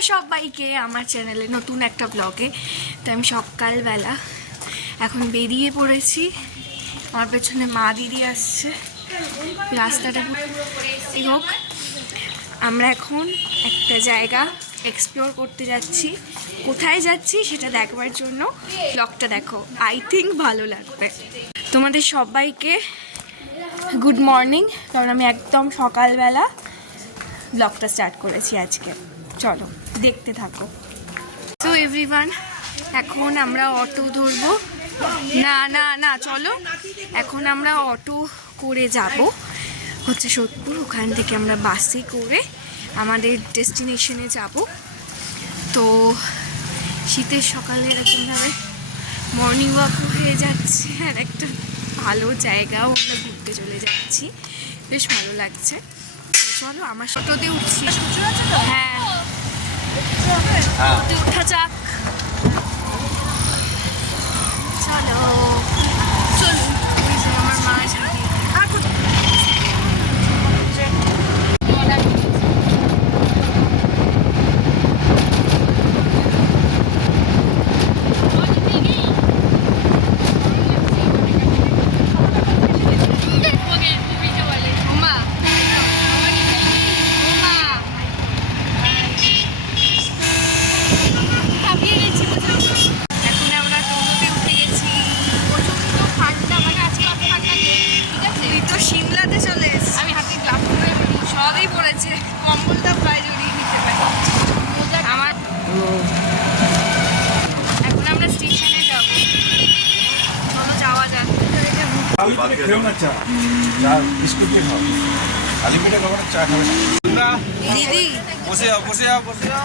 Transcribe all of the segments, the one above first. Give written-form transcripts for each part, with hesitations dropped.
নমস্কার সবাইকে আমার চ্যানেলে নতুন একটা ব্লগে। তো আমি সকালবেলা এখন বেরিয়ে পড়েছি, আমার পেছনে মা দিদি আসছে, রাস্তাটা হোক। আমরা এখন একটা জায়গা এক্সপ্লোর করতে যাচ্ছি, কোথায় যাচ্ছি সেটা দেখবার জন্য ব্লগটা দেখো, আই থিঙ্ক ভালো লাগবে তোমাদের সবাইকে। গুড মর্নিং, কারণ আমি একদম সকালবেলা ব্লগটা স্টার্ট করেছি আজকে, চলো দেখতে থাকো। তো এভরিওয়ান, এখন আমরা অটো ধরবো, না না না চলো, এখন আমরা অটো করে যাব হচ্ছে সোদপুর, ওখান থেকে আমরা বাসে করে আমাদের ডেস্টিনেশনে যাব। তো শীতের সকালে এরকমভাবে মর্নিং ওয়াক হয়ে যাচ্ছে, আর একটা ভালো জায়গাও আমরা ঘুরতে চলে যাচ্ছি, বেশ ভালো লাগছে। চলো আমার অটোতে উঠছি। হ্যাঁ উঠা যাক, চলো চলো। ওই যে আমার মা পড়েছে, কম্বলটা প্রায় জড়িয়ে নিতে পারি আমার। এখন আমরা স্টেশনে যাব, চলো যাওয়া যাক। দিদি বসে যাও, বসে যাও, বসে যাও।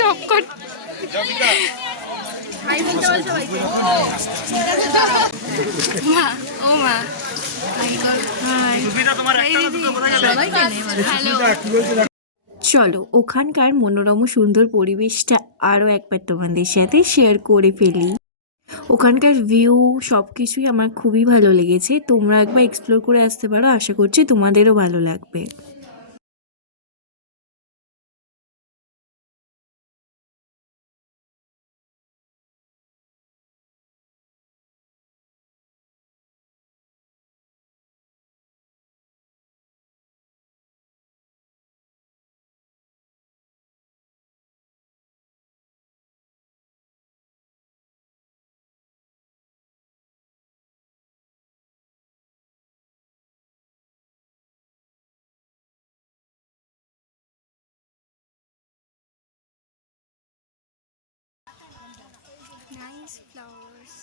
সবকট মা, ও মা, চলো ওখানকার মনোরম সুন্দর পরিবেশটা আরও একবার তোমাদের সাথে শেয়ার করে ফেলি। ওখানকার ভিউ সব কিছুই আমার খুবই ভালো লেগেছে, তোমরা একবার এক্সপ্লোর করে আসতে পারো, আশা করছি তোমাদেরও ভালো লাগবে। Nice flowers.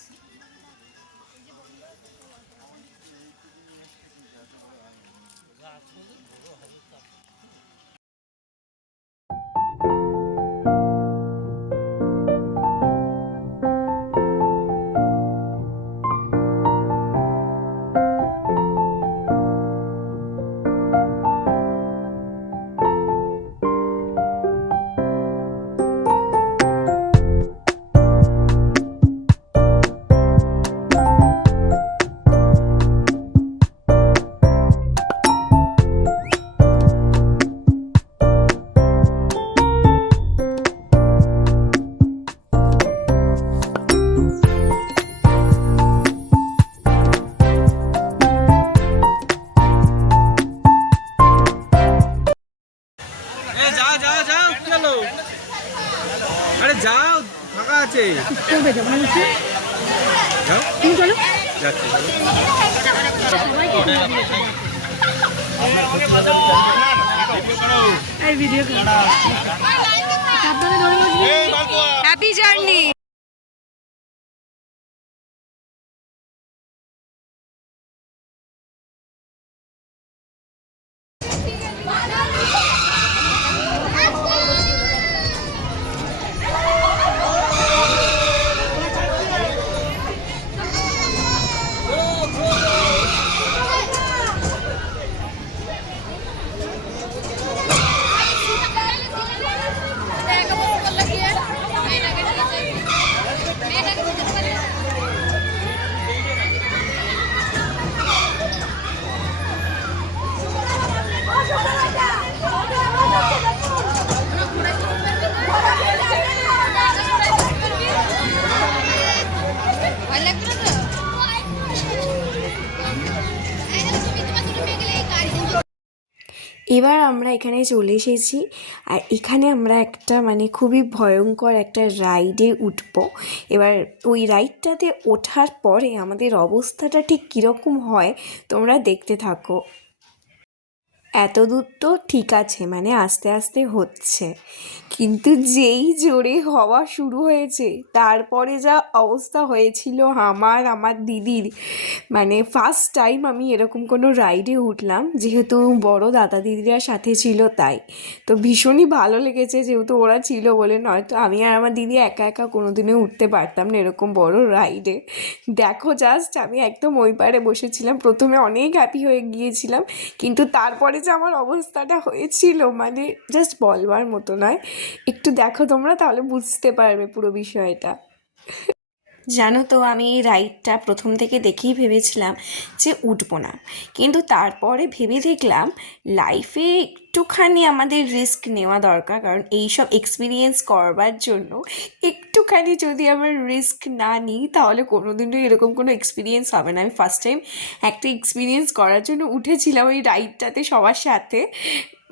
আরে যাও, ফাঁকা আছে। Happy journey. এবার আমরা এখানে চলে এসেছি, আর এখানে আমরা একটা মানে খুবই ভয়ঙ্কর একটা রাইডে উঠবো। এবার ওই রাইডটাতে ওঠার পরে আমাদের অবস্থাটা ঠিক কীরকম হয় তোমরা দেখতে থাকো। এত দূর তো ঠিক আছে, মানে আস্তে আস্তে হচ্ছে, কিন্তু যেই জোরে হওয়া শুরু হয়েছে তারপরে যা অবস্থা হয়েছিল আমার দিদির, মানে ফার্স্ট টাইম আমি এরকম কোনো রাইডে উঠলাম, যেহেতু বড় দাদা দিদিরা সাথে ছিল তাই। তো ভীষণই ভালো লেগেছে যেহেতু ওরা ছিল বলে, নয়তো আমি আর আমার দিদি একা একা কোনোদিনও উঠতে পারতাম না এরকম বড় রাইডে। দেখো জাস্ট আমি একদম ওই পারে বসেছিলাম, প্রথমে অনেক হ্যাপি হয়ে গিয়েছিলাম, কিন্তু তারপরে যে আমার অবস্থাটা হয়েছিল মানে জাস্ট বলবার মতো নয়। একটু দেখো তোমরা, তাহলে বুঝতে পারবে পুরো বিষয়টা। জানো তো আমি এই রাইডটা প্রথম থেকে দেখেই ভেবেছিলাম যে উঠবো না, কিন্তু তারপরে ভেবে দেখলাম লাইফে একটুখানি আমাদের রিস্ক নেওয়া দরকার, কারণ এইসব এক্সপিরিয়েন্স করবার জন্য একটুখানি যদি আমার রিস্ক না নিই তাহলে কোনোদিনও এরকম কোনো এক্সপিরিয়েন্স হবে না। আমি ফার্স্ট টাইম একটা এক্সপিরিয়েন্স করার জন্য উঠেছিলাম ওই রাইডটাতে সবার সাথে,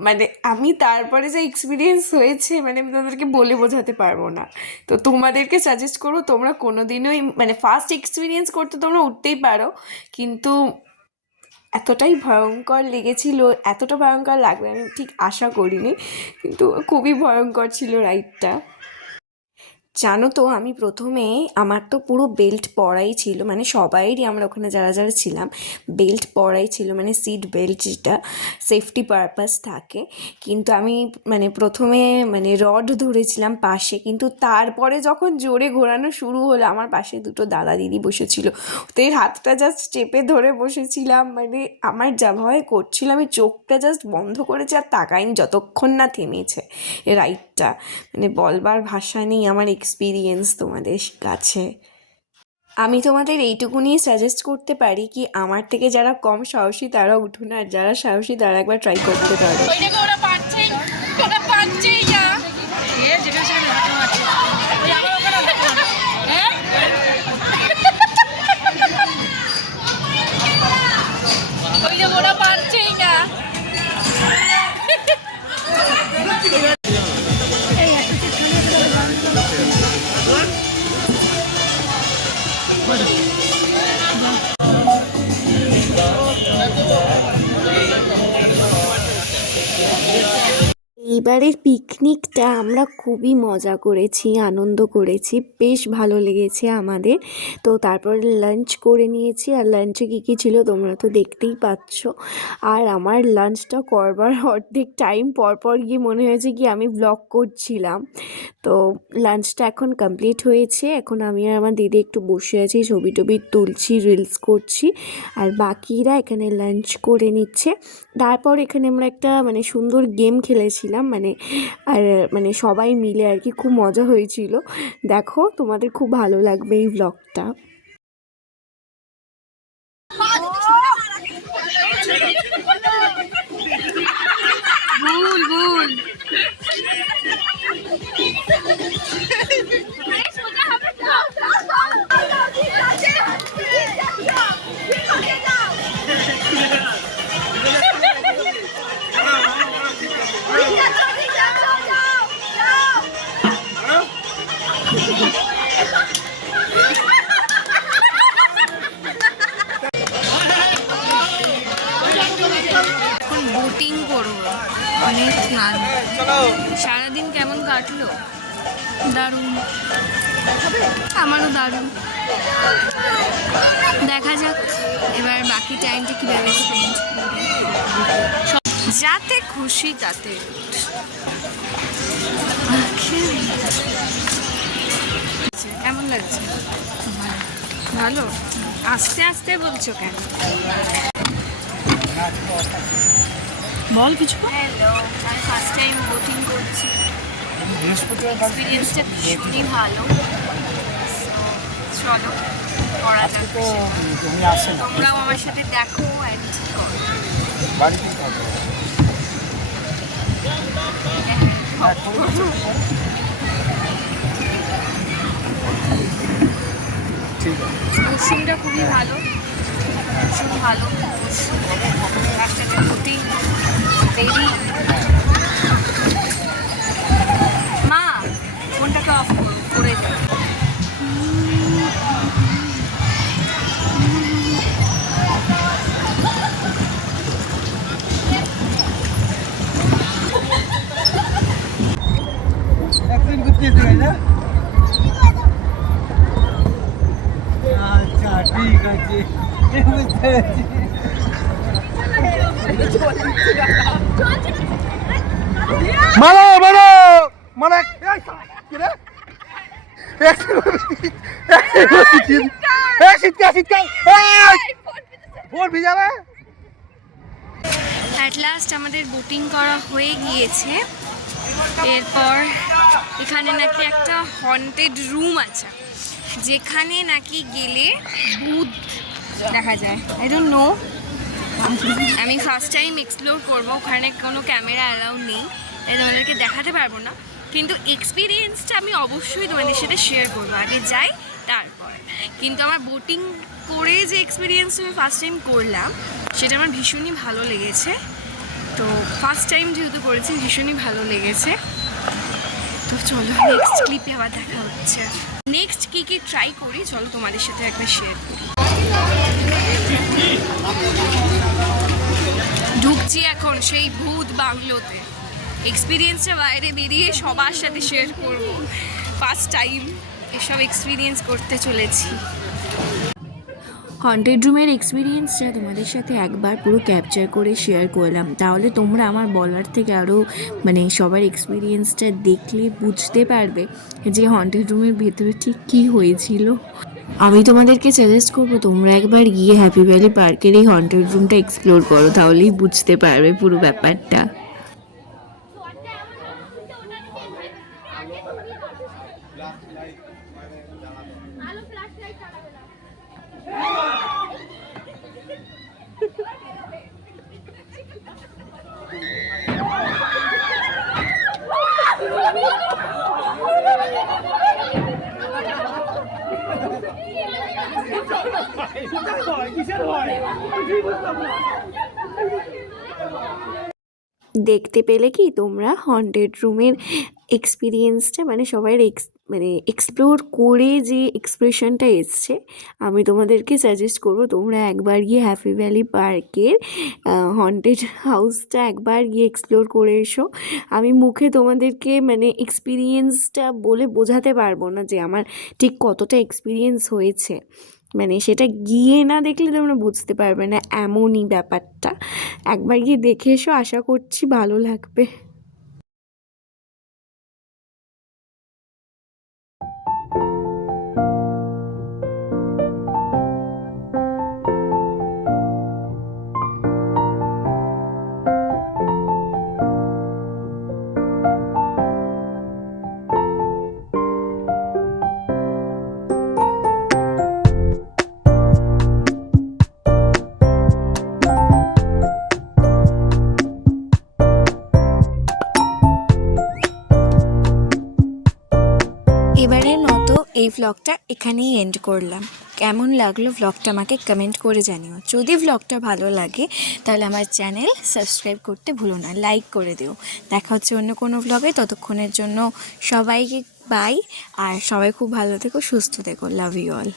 মানে আমি তারপরে যে এক্সপিরিয়েন্স হয়েছে মানে আমি তোমাদেরকে বলে বোঝাতে পারবো না। তো তোমাদেরকে সাজেস্ট করো তোমরা কোনো দিনই মানে ফার্স্ট এক্সপিরিয়েন্স করতে তোমরা উঠতেই পারো, কিন্তু এতটাই ভয়ঙ্কর লেগেছিল, এতটা ভয়ঙ্কর লাগবে আমি ঠিক আশা করিনি, কিন্তু খুবই ভয়ঙ্কর ছিল রাইডটা। জানো তো আমি প্রথমে, আমার তো পুরো বেল্ট পরাই ছিল, মানে সবাইরই আমরা ওখানে যারা যারা ছিলাম বেল্ট পরাই ছিল, মানে সিট বেল্ট যেটা সেফটি পারপাস থাকে, কিন্তু আমি মানে প্রথমে মানে রড ধরেছিলাম পাশে, কিন্তু তারপরে যখন জোরে ঘোরানো শুরু হলো আমার পাশে দুটো দাদা দিদি বসেছিল, ওদের হাতটা জাস্ট চেপে ধরে বসেছিলাম, মানে আমার যা ভয় করছিল আমি চোখটা জাস্ট বন্ধ করেছি আর তাকাইনি যতক্ষণ না থেমেছে রাইডটা। মানে বলবার ভাষা নেই আমার এক্সপিরিয়েন্স তোমাদের কাছে। আমি তোমাদের এইটুকুনি সাজেস্ট করতে পারি কি আমার থেকে যারা কম সাহসী তারা উঠুন, আর যারা সাহসী তারা একবার ট্রাই করতে পারো। এইবারের পিকনিকটা আমরা খুবই মজা করেছি, আনন্দ করেছি, বেশ ভালো লেগেছে আমাদের। তো তারপরে লাঞ্চ করে নিয়েছি, আর লাঞ্চে কী কী ছিল তোমরা তো দেখতেই পাচ্ছ। আর আমার লাঞ্চটা করবার অর্ধেক টাইম পর গিয়ে মনে হয়েছে কি আমি ব্লগ করছিলাম। তো লাঞ্চটা এখন কমপ্লিট হয়েছে, এখন আমি আর আমার দিদি একটু বসে আছি, ছবি টবি তুলছি, রিলস করছি, আর বাকিরা এখানে লাঞ্চ করে নিচ্ছে। তারপর এখানে আমরা একটা মানে সুন্দর গেম খেলেছিলাম, মানে আর মানে সবাই মিলে আর কি, খুব মজা হয়েছিল। দেখো তোমাদের খুব ভালো লাগবে এই ব্লগটা। এখন বোটিং করবো, অনেক ক্লান্ত। সারাদিন কেমন কাটলো? দারুণ, আমারও দারুণ। দেখা যাক এবার বাকি টাইমটা কীভাবে স্পেন্ড, যাতে খুশি তাতে। কেমন লাগছে? ভালো। আস্তে আস্তে বলছো কেন? বল কিছু। হ্যালো, আমি ফার্স্ট টাইম বোটিং করছি, এক্সপিরিয়েন্সটা ভীষণই ভালো। চলো করা যাক, তোমরাও আমার সাথে দেখো অ্যান্ড করো। মৌসুমটা খুবই ভালো, ভীষণ ভালো একসাথে বোটিং বেরি। মা ফোনটাকে অফ করে দিই। একদিন ঘুরতে যেতে গেছে না? আচ্ছা ঠিক আছে, বুঝতে পেরেছি। মারো মারো মানে ফোন ভিজাবে। অ্যাট লাস্ট আমাদের বোটিং করা হয়ে গিয়েছে। এরপর এখানে নাকি একটা হন্টেড রুম আছে, যেখানে নাকি গেলে ভূত দেখা যায়। আই ডোন্ট নো, আমি ফার্স্ট টাইম এক্সপ্লোর করবো। ওখানে কোনো ক্যামেরা অ্যালাউ নেই, তাই তোমাদেরকে দেখাতে পারবো না, কিন্তু এক্সপিরিয়েন্সটা আমি অবশ্যই তোমাদের সাথে শেয়ার করবো। আগে যাই তারপর। কিন্তু আমার বোটিং করে যে এক্সপিরিয়েন্স আমি ফার্স্ট টাইম করলাম, সেটা আমার ভীষণই ভালো লেগেছে। তো ফার্স্ট টাইম যেহেতু করেছি, ভীষণই ভালো লেগেছে। তো চলো নেক্সট ক্লিপে আবার দেখা হচ্ছে। নেক্সট কী কী ট্রাই করি চলো তোমাদের সাথে একবার শেয়ার করি। ঢুকছি এখন সেই ভূত বাংলোতে। এক্সপিরিয়েন্সটা বাইরে বেরিয়ে সবার সাথে শেয়ার করব। ফার্স্ট টাইম এসব এক্সপিরিয়েন্স করতে চলেছি। হন্টেড রুমের এক্সপিরিয়েন্সটা তোমাদের সাথে একবার পুরো ক্যাপচার করে শেয়ার করলাম, তাহলে তোমরা আমার বলার থেকে আরও মানে সবার এক্সপিরিয়েন্সটা দেখলে বুঝতে পারবে যে হন্টেড রুমের ভেতরে ঠিক কী হয়েছিল। আমি তোমাদেরকে সাজেস্ট করবো তোমরা একবার গিয়ে হ্যাপি ভ্যালি পার্কের এই হন্টেড রুমটা এক্সপ্লোর করো, তাহলেই বুঝতে পারবে পুরো ব্যাপারটা। দেখতে পেলে কি তোমরা হন্টেড রুমের এক্সপিরিয়েন্সটা, মানে সবাই মানে এক্সপ্লোর করে যে এক্সপ্রেশনটা এসছে। আমি তোমাদেরকে সাজেস্ট করবো তোমরা একবার গিয়ে হ্যাপি ভ্যালি পার্কের হন্টেড হাউসটা একবার গিয়ে এক্সপ্লোর করে এসো। আমি মুখে তোমাদেরকে মানে এক্সপিরিয়েন্সটা বলে বোঝাতে পারবো না যে আমার ঠিক কতটা এক্সপিরিয়েন্স হয়েছে। মানে সেটা গিয়ে না দেখলে তোমরা বুঝতে পারবে না, এমনই ব্যাপারটা। একবার গিয়ে দেখে এসো, আশা করছি ভালো লাগবে। এবারের মতো এই ভ্লগটা এখানেই এন্ড করলাম। কেমন লাগলো ভ্লগটা আমাকে কমেন্ট করে জানিও। যদি ভ্লগটা ভালো লাগে তাহলে আমার চ্যানেল সাবস্ক্রাইব করতে ভুলো না, লাইক করে দিও। দেখা হচ্ছে অন্য কোনো ভ্লগে, ততক্ষণের জন্য সবাইকে বাই। আর সবাই খুব ভালো থেকো, সুস্থ থেকো। Love you all.